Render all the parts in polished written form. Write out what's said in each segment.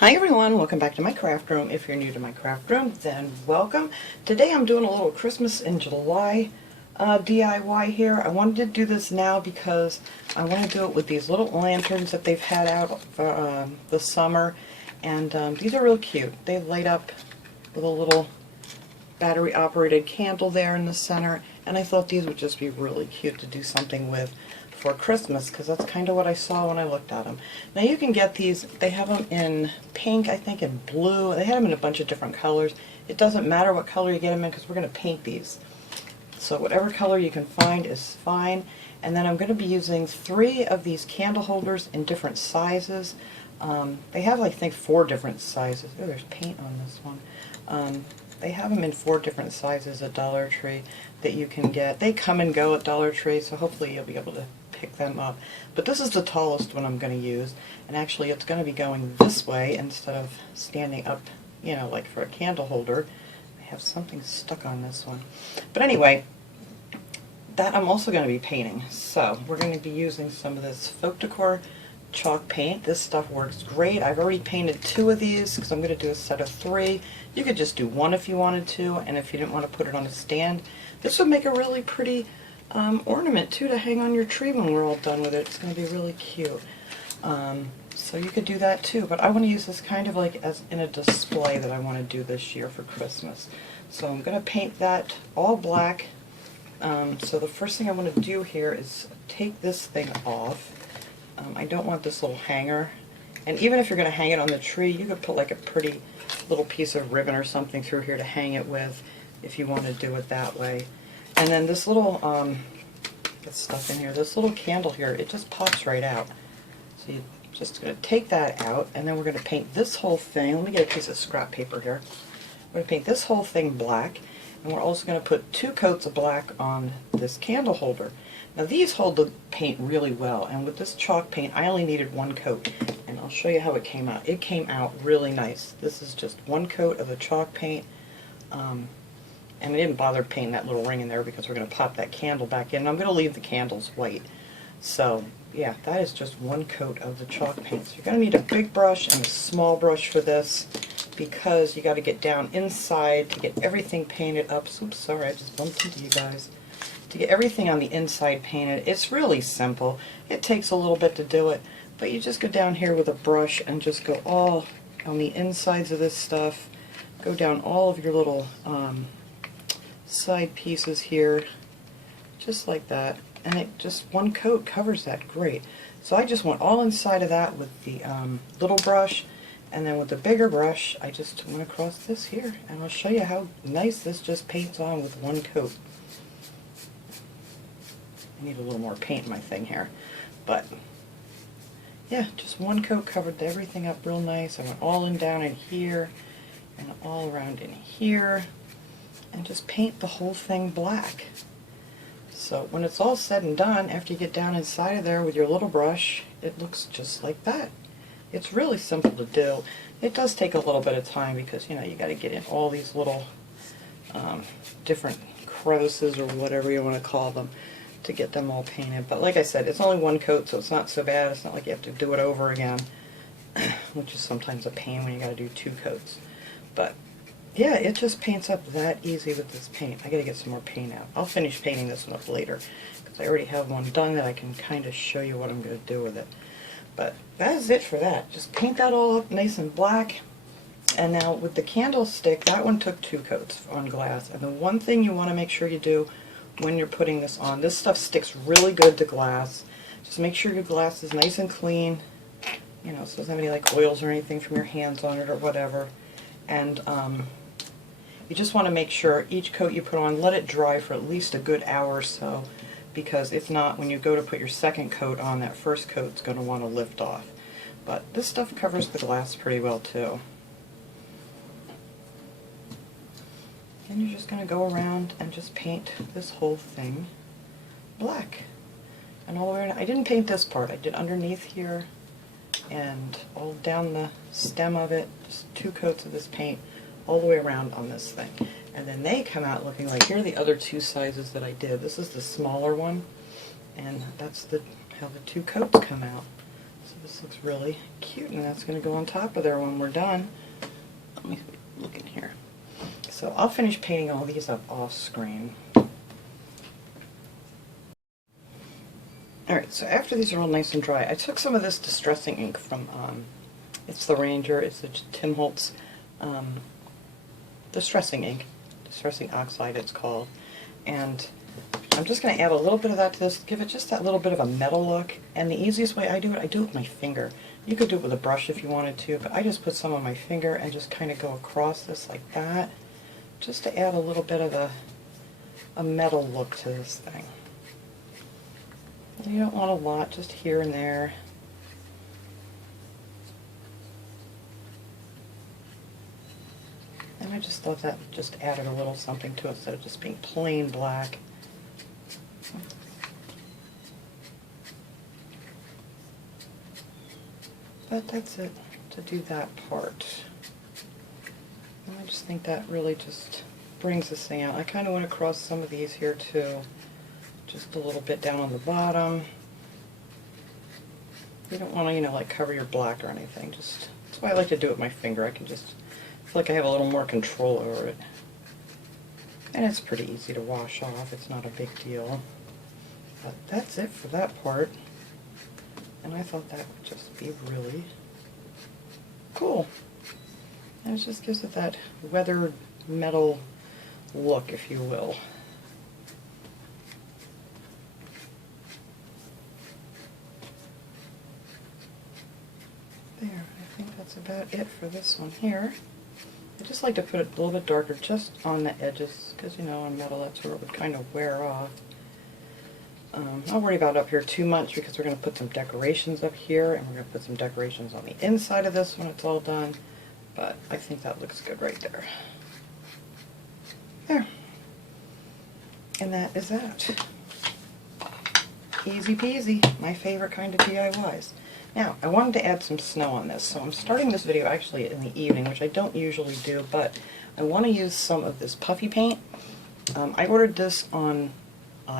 Hi everyone, welcome back to my craft room. If you're new to my craft room, then welcome. Today I'm doing a little Christmas in July DIY here. I wanted to do this now because I want to do it with these little lanterns that they've had out for the summer, and these are real cute. They light up with a little battery operated candle there in the center, and I thought these would just be really cute to do something with for Christmas, because that's kind of what I saw when I looked at them. Now you can get these, they have them in pink, I think in blue, they have them in a bunch of different colors. It doesn't matter what color you get them in because we're going to paint these. So whatever color you can find is fine. And then I'm going to be using 3 of these candle holders in different sizes. They have, I think, 4 different sizes. Oh, there's paint on this one. They have them in 4 different sizes at Dollar Tree that you can get. They come and go at Dollar Tree, so hopefully you'll be able to pick them up. But this is the tallest one I'm going to use, and actually it's going to be going this way instead of standing up, you know, like for a candle holder. I have something stuck on this one. But anyway, that I'm also going to be painting. So we're going to be using some of this Folk Decor chalk paint. This stuff works great. I've already painted 2 of these because I'm going to do a set of 3. You could just do 1 if you wanted to, and if you didn't want to put it on a stand, this would make a really pretty ornament too to hang on your tree when we're all done with it. It's going to be really cute. So you could do that too, but I want to use this kind of like as in a display that I want to do this year for Christmas. So I'm going to paint that all black. So the first thing I want to do here is take this thing off. I don't want this little hanger, and even if you're going to hang it on the tree, you could put like a pretty little piece of ribbon or something through here to hang it with if you want to do it that way. And then this little, get stuff in here, this little candle here, it just pops right out. So you're just going to take that out, and then we're going to paint this whole thing. Let me get a piece of scrap paper here. We're going to paint this whole thing black, and we're also going to put 2 coats of black on this candle holder. Now these hold the paint really well, and with this chalk paint I only needed 1 coat, and I'll show you how it came out. It came out really nice. This is just 1 coat of the chalk paint, and I didn't bother painting that little ring in there because we're going to pop that candle back in. I'm going to leave the candles white. So yeah, that is just 1 coat of the chalk paint. So you're going to need a big brush and a small brush for this, because you got to get down inside to get everything painted up. Oops, sorry, I just bumped into you guys. To get everything on the inside painted, it's really simple. It takes a little bit to do it, but you just go down here with a brush and just go all on the insides of this stuff. Go down all of your little side pieces here, just like that, and it just 1 coat covers that great. So I just went all inside of that with the little brush, and then with the bigger brush I just went across this here, and I'll show you how nice this just paints on with 1 coat. I need a little more paint in my thing here, but yeah, just 1 coat covered everything up real nice. I went all in down in here and all around in here, and just paint the whole thing black. So when it's all said and done, after you get down inside of there with your little brush, it looks just like that. It's really simple to do. It does take a little bit of time because, you know, you got to get in all these little different crevices or whatever you want to call them to get them all painted. But like I said, it's only 1 coat, so it's not so bad. It's not like you have to do it over again, which is sometimes a pain when you got to do 2 coats. But yeah, it just paints up that easy with this paint. I got to get some more paint out. I'll finish painting this one up later because I already have one done that I can kind of show you what I'm going to do with it. But that is it for that. Just paint that all up nice and black. And now with the candlestick, that one took 2 coats on glass. And the one thing you want to make sure you do when you're putting this on, this stuff sticks really good to glass. Just make sure your glass is nice and clean, you know, so it doesn't have any like oils or anything from your hands on it or whatever. And you just want to make sure each coat you put on, let it dry for at least a good hour or so, because if not, when you go to put your second coat on, that first coat's going to want to lift off. But this stuff covers the glass pretty well too. And you're just going to go around and just paint this whole thing black. And all the way around. I didn't paint this part. I did underneath here and all down the stem of it. Just 2 coats of this paint all the way around on this thing. And then they come out looking like, here are the other 2 sizes that I did. This is the smaller one, and that's how the 2 coats come out. So this looks really cute, and that's going to go on top of there when we're done. Let me look in here. So I'll finish painting all these up off screen. Alright, so after these are all nice and dry, I took some of this distressing ink from, it's the Ranger, it's the Tim Holtz distressing ink, distressing oxide it's called, and I'm just going to add a little bit of that to this, give it just that little bit of a metal look, and the easiest way I do it with my finger. You could do it with a brush if you wanted to, but I just put some on my finger and just kind of go across this like that, just to add a little bit of a metal look to this thing. You don't want a lot, just here and there. And I just thought that just added a little something to it instead of just being plain black. But that's it to do that part. And I just think that really just brings this thing out. I kind of went across some of these here too. Just a little bit down on the bottom. You don't want to, you know, like cover your black or anything. Just that's why I like to do it with my finger. I can just feel like I have a little more control over it. And it's pretty easy to wash off. It's not a big deal. But that's it for that part. And I thought that would just be really cool. And it just gives it that weathered metal look, if you will. There, I think that's about it for this one here. I just like to put it a little bit darker just on the edges, because you know on metal that's where it would kind of wear off. I'll worry about it up here too much because we're going to put some decorations up here, and we're going to put some decorations on the inside of this when it's all done, but I think that looks good right there. There. And that is that. Easy peasy, my favorite kind of DIYs. Now, I wanted to add some snow on this, so I'm starting this video actually in the evening, which I don't usually do, but I want to use some of this puffy paint. I ordered this on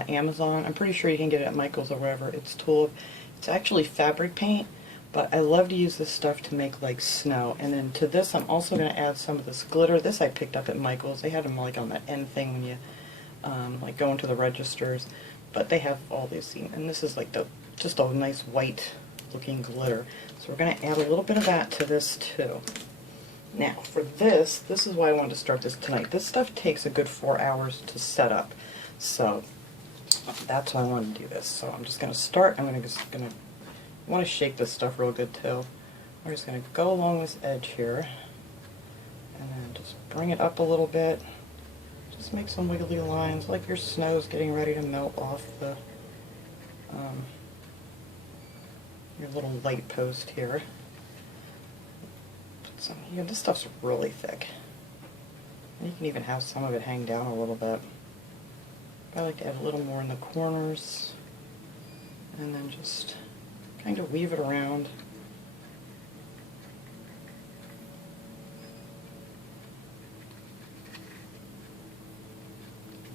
Amazon. I'm pretty sure you can get it at Michael's or wherever. It's Tulip. It's actually fabric paint, but I love to use this stuff to make like snow. And then to this, I'm also going to add some of this glitter. This I picked up at Michael's. They had them like on that end thing when you like go into the registers. But they have all these, and this is like just a nice white looking glitter. So we're going to add a little bit of that to this too. Now for this is why I wanted to start this tonight. This stuff takes a good 4 hours to set up. So that's why I wanted to do this. So I'm just going to start. I want to shake this stuff real good too. I'm just going to go along this edge here and then just bring it up a little bit. Just make some wiggly lines like your snow's getting ready to melt off the your little light post here. Put some here. This stuff's really thick. And you can even have some of it hang down a little bit. I like to add a little more in the corners and then just kind of weave it around.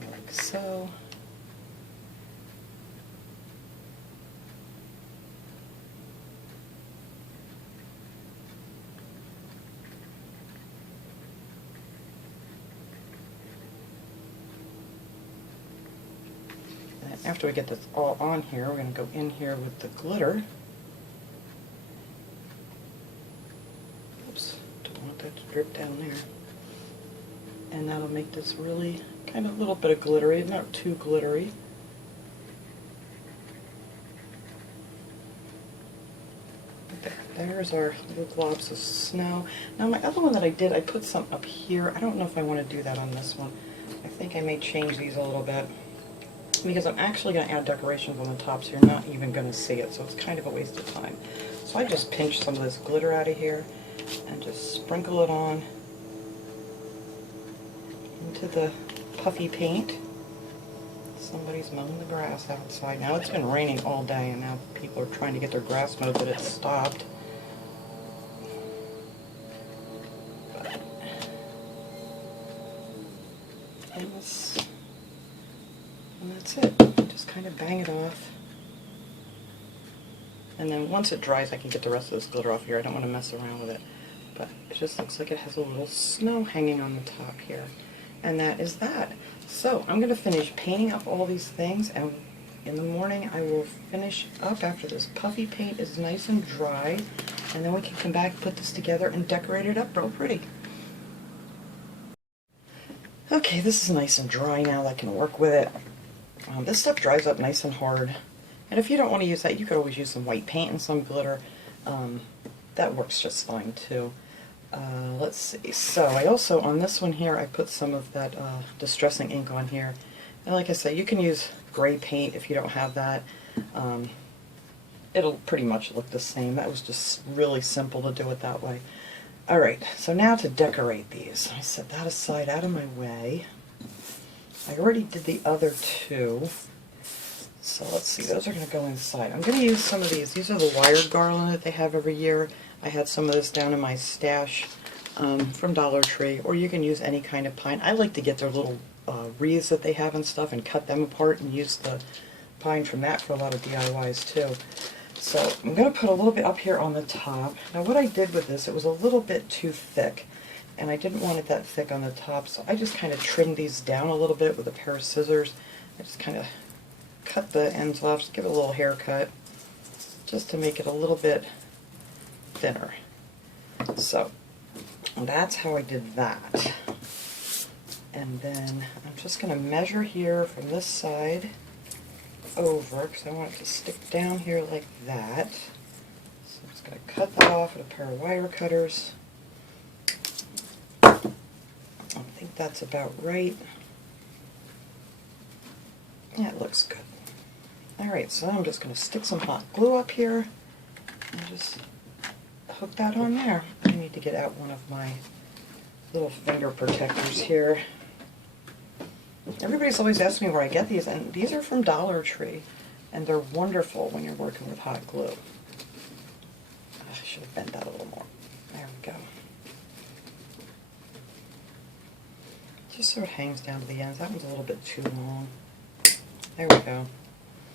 Like so. After we get this all on here, we're going to go in here with the glitter. Oops, don't want that to drip down there. And that'll make this really kind of a little bit of glittery, not too glittery. There's our little globs of snow. Now my other one that I did, I put some up here. I don't know if I want to do that on this one. I think I may change these a little bit, because I'm actually going to add decorations on the top, so you're not even going to see it, so it's kind of a waste of time. So I just pinched some of this glitter out of here and just sprinkle it on into the puffy paint. Somebody's mowing the grass outside. Now it's been raining all day, and now people are trying to get their grass mowed, but it's stopped. And that's it. Just kind of bang it off. And then once it dries, I can get the rest of this glitter off here. I don't want to mess around with it. But it just looks like it has a little snow hanging on the top here. And that is that. So I'm going to finish painting up all these things, and in the morning I will finish up after this puffy paint is nice and dry, and then we can come back, put this together, and decorate it up real pretty. Okay, this is nice and dry now. I can work with it. This stuff dries up nice and hard. And if you don't want to use that, you could always use some white paint and some glitter. That works just fine too. Let's see. So I also, on this one here, I put some of that distressing ink on here. And like I said, you can use gray paint if you don't have that. It'll pretty much look the same. That was just really simple to do it that way. Alright, so now to decorate these. I set that aside out of my way. I already did the other two. So let's see, those are going to go inside. I'm going to use some of these. These are the wired garland that they have every year. I had some of this down in my stash from Dollar Tree, or you can use any kind of pine. I like to get their little wreaths that they have and stuff and cut them apart and use the pine from that for a lot of DIYs too. So I'm going to put a little bit up here on the top. Now what I did with this, it was a little bit too thick, and I didn't want it that thick on the top, so I just kind of trimmed these down a little bit with a pair of scissors. I just kind of cut the ends off, just give it a little haircut, just to make it a little bit thinner. So that's how I did that. And then I'm just going to measure here from this side over, because I want it to stick down here like that. So I'm just going to cut that off with a pair of wire cutters. I think that's about right. Yeah, it looks good. Alright, so I'm just going to stick some hot glue up here and just hook that on there. I need to get out one of my little finger protectors here. Everybody's always asking me where I get these, and these are from Dollar Tree, and they're wonderful when you're working with hot glue. I should have bent that a little more. There we go. Just so it hangs down to the ends. That one's a little bit too long. There we go.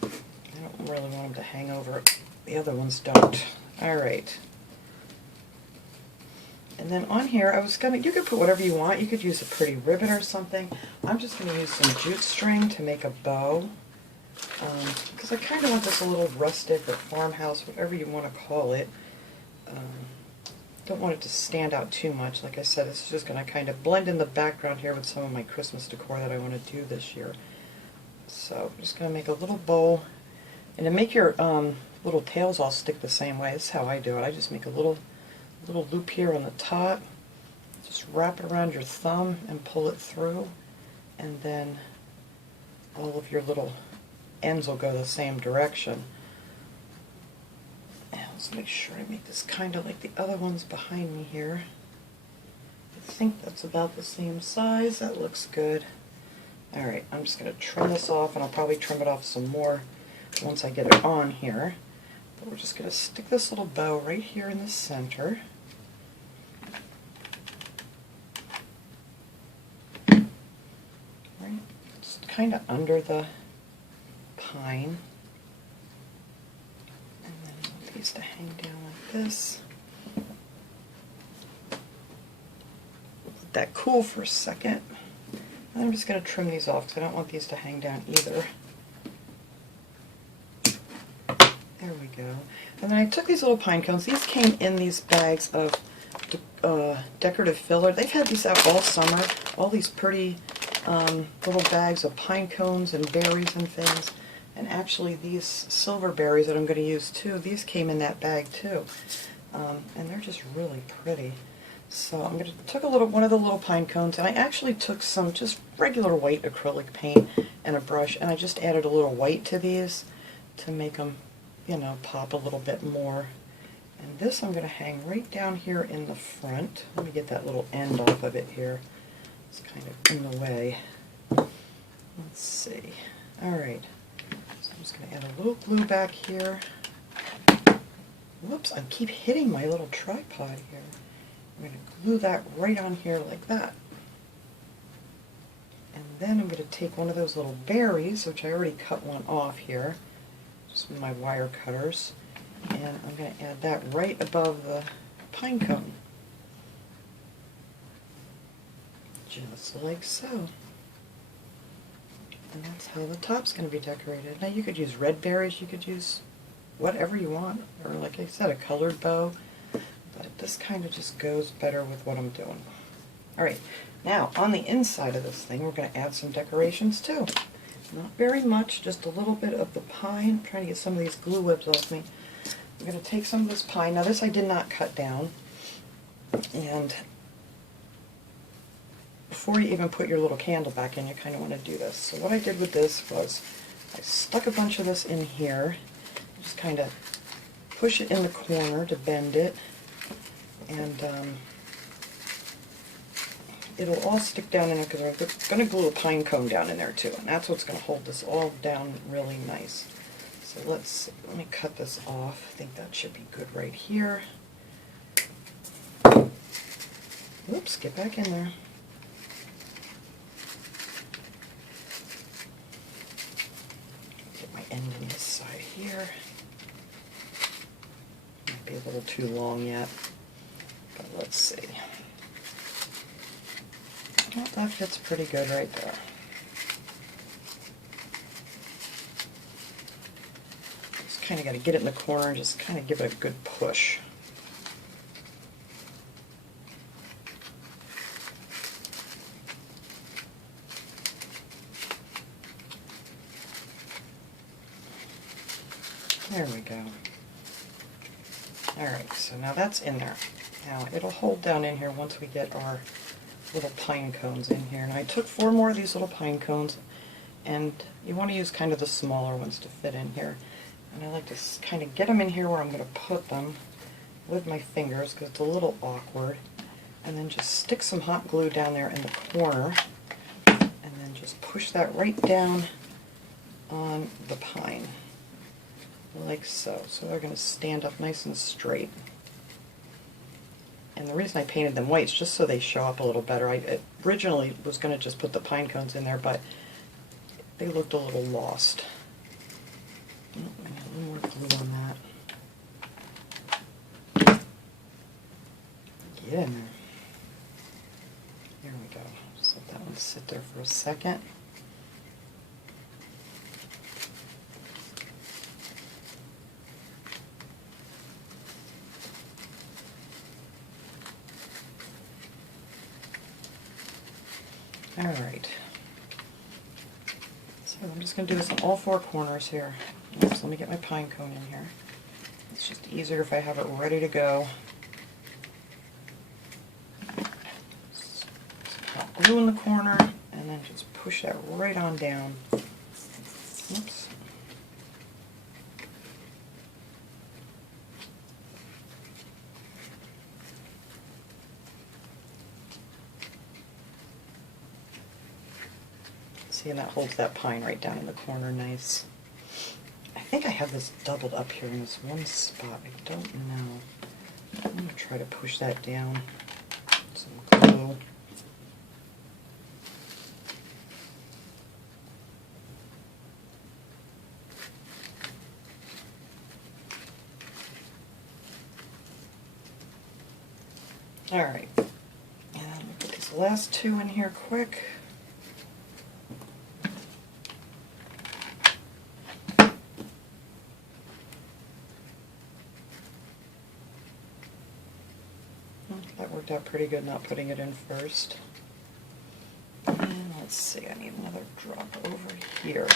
I don't really want them to hang over. The other ones don't. Alright. And then on here, I was gonna, you could put whatever you want. You could use a pretty ribbon or something. I'm just gonna use some jute string to make a bow. Because I kind of want this a little rustic or farmhouse, whatever you want to call it. Don't want it to stand out too much. Like I said, it's just gonna kind of blend in the background here with some of my Christmas decor that I want to do this year. So I'm just gonna make a little bow. And to make your little tails all stick the same way, this is how I do it. I just make a little loop here on the top, just wrap it around your thumb and pull it through, and then all of your little ends will go the same direction. And let's make sure I make this kind of like the other ones behind me here. I think that's about the same size. That looks good. Alright, I'm just going to trim this off, and I'll probably trim it off some more once I get it on here. But we're just going to stick this little bow right here in the center. Right, just kind of under the pine. And then I want these to hang down like this. Let that cool for a second. And I'm just going to trim these off because I don't want these to hang down either. There we go. And then I took these little pine cones. These came in these bags of decorative filler. They've had these out all summer. All these pretty little bags of pine cones and berries and things. And actually these silver berries that I'm going to use too, these came in that bag too. And they're just really pretty. So I'm going to took one of the little pine cones, and I actually took some just regular white acrylic paint and a brush, and I just added a little white to these to make them, you know, pop a little bit more. And this I'm going to hang right down here in the front. Let me get that little end off of it here. It's kind of in the way. Let's see. Alright. So I'm just going to add a little glue back here. Whoops, I keep hitting my little tripod here. I'm going to glue that right on here like that. And then I'm going to take one of those little berries, which I already cut one off here, just with my wire cutters, And I'm going to add that right above the pine cone. Just like so. And that's how the top's going to be decorated. Now you could use red berries, you could use whatever you want, or like I said, a colored bow, but this kind of just goes better with what I'm doing. Alright, now on the inside of this thing we're going to add some decorations too. Not very much, just a little bit of the pine. I'm trying to get some of these glue webs off me. I'm going to take some of this pine. Now this I did not cut down, and before you even put your little candle back in, you kind of want to do this. So what I did with this was I stuck a bunch of this in here, just kind of push it in the corner to bend it, and it'll all stick down in there because I'm going to glue a pine cone down in there too, and that's what's going to hold this all down really nice. So let me cut this off. I think that should be good right here. Whoops, get back in there. Get my end on this side here. Might be a little too long yet, but let's see. Well, that fits pretty good right there. Just kind of got to get it in the corner and just kind of give it a good push. There we go. Alright, so now that's in there. Now it'll hold down in here once we get our little pine cones in here. And I took 4 more of these little pine cones, and you want to use kind of the smaller ones to fit in here. And I like to kind of get them in here where I'm going to put them with my fingers because it's a little awkward. And then just stick some hot glue down there in the corner, and then just push that right down on the pine. Like so. So they're going to stand up nice and straight. And the reason I painted them white is just so they show up a little better. I originally was going to just put the pine cones in there, but they looked a little lost. Oh, I need a little more glue on that. Get in there. There we go. Just let that one sit there for a second. Alright, so I'm just going to do this on all 4 corners here. Oops, let me get my pine cone in here. It's just easier if I have it ready to go. Some hot glue in the corner, and then just push that right on down. Oops. See, and that holds that pine right down in the corner nice. I think I have this doubled up here in this one spot. I don't know. I'm going to try to push that down. Some glue. Alright. And we'll put these last 2 in here quick. That worked out pretty good not putting it in first. And let's see, I need another drop over here.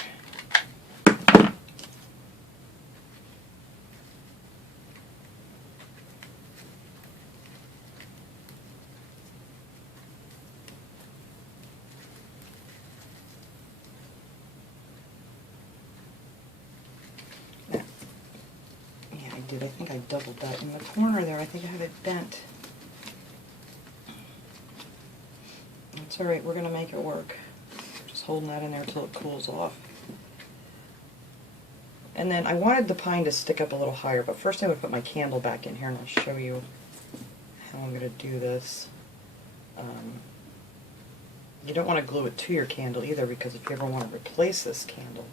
Yeah, I did. I think I doubled that in the corner there. I think I had it bent. It's alright, we're going to make it work. Just holding that in there until it cools off. And then I wanted the pine to stick up a little higher, but first I would put my candle back in here and I'll show you how I'm going to do this. You don't want to glue it to your candle either, because if you ever want to replace this candle,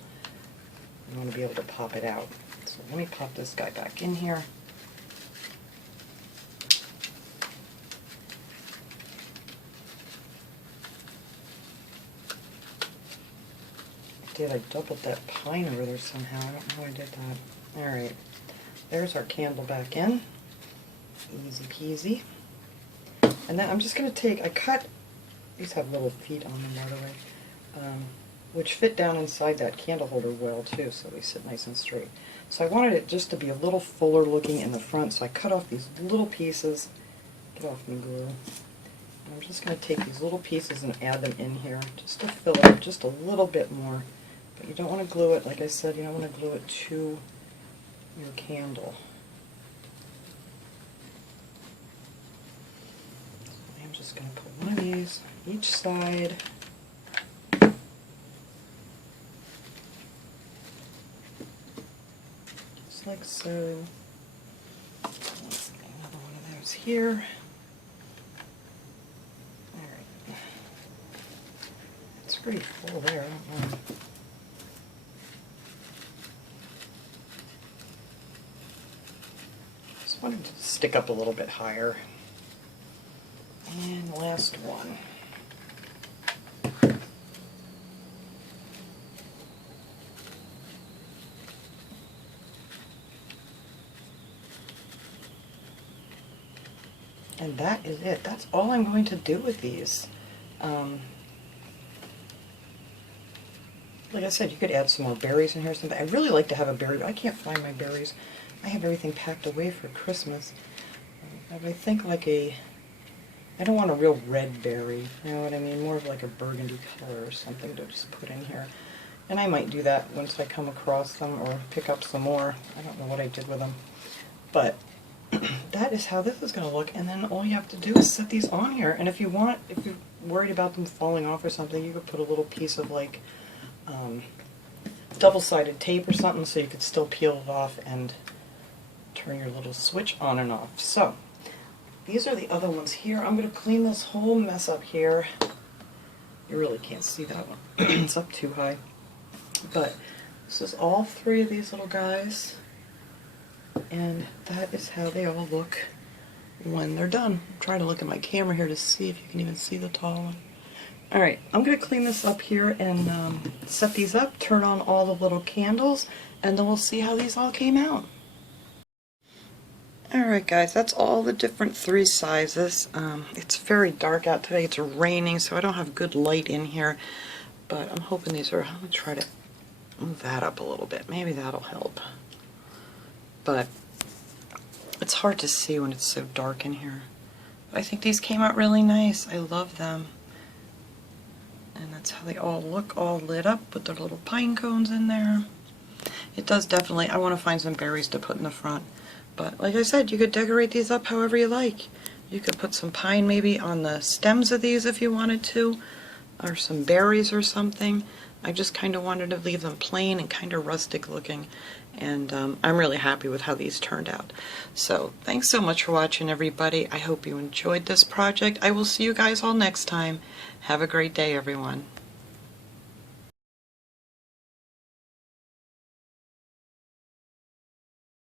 You want to be able to pop it out. So let me pop this guy back in here. I doubled that pine over there somehow. I don't know how I did that. Alright, there's our candle back in. Easy peasy. And then I'm just going to take, these have little feet on them, by the way, which fit down inside that candle holder well too, so they sit nice and straight. So I wanted it just to be a little fuller looking in the front, so I cut off these little pieces. Get off me glue. And I'm just going to take these little pieces and add them in here, just to fill it up just a little bit more. But you don't want to glue it, like I said, you don't want to glue it to your candle. So I'm just going to put one of these each side. Just like so. Let's get another one of those here. Alright. It's pretty full there, I don't know. Wanted to stick up a little bit higher. And last one. And that is it. That's all I'm going to do with these. Like I said, you could add some more berries in here or something. I'd really like to have a berry, but I can't find my berries. I have everything packed away for Christmas. But I think like I don't want a real red berry, you know what I mean? More of like a burgundy color or something to just put in here. And I might do that once I come across them or pick up some more. I don't know what I did with them. But that is how this is going to look. And then all you have to do is set these on here. And if you're worried about them falling off or something, you could put a little piece of like double-sided tape or something so you could still peel it off and turn your little switch on and off. So, these are the other ones here. I'm going to clean this whole mess up here. You really can't see that one. It's up too high. But this is all three of these little guys. And that is how they all look when they're done. I'm trying to look at my camera here to see if you can even see the tall one. Alright, I'm going to clean this up here and set these up, turn on all the little candles, and then we'll see how these all came out. Alright guys, that's all the different three sizes. It's very dark out today, it's raining, so I don't have good light in here, but I'm hoping these are, I'm going to try to move that up a little bit, maybe that'll help. But it's hard to see when it's so dark in here. But I think these came out really nice, I love them. And that's how they all look, all lit up with their little pine cones in there. It does definitely, I want to find some berries to put in the front. But like I said, you could decorate these up however you like. You could put some pine maybe on the stems of these if you wanted to, or some berries or something. I just kind of wanted to leave them plain and kind of rustic looking. And I'm really happy with how these turned out. So thanks so much for watching, everybody. I hope you enjoyed this project. I will see you guys all next time. Have a great day, everyone.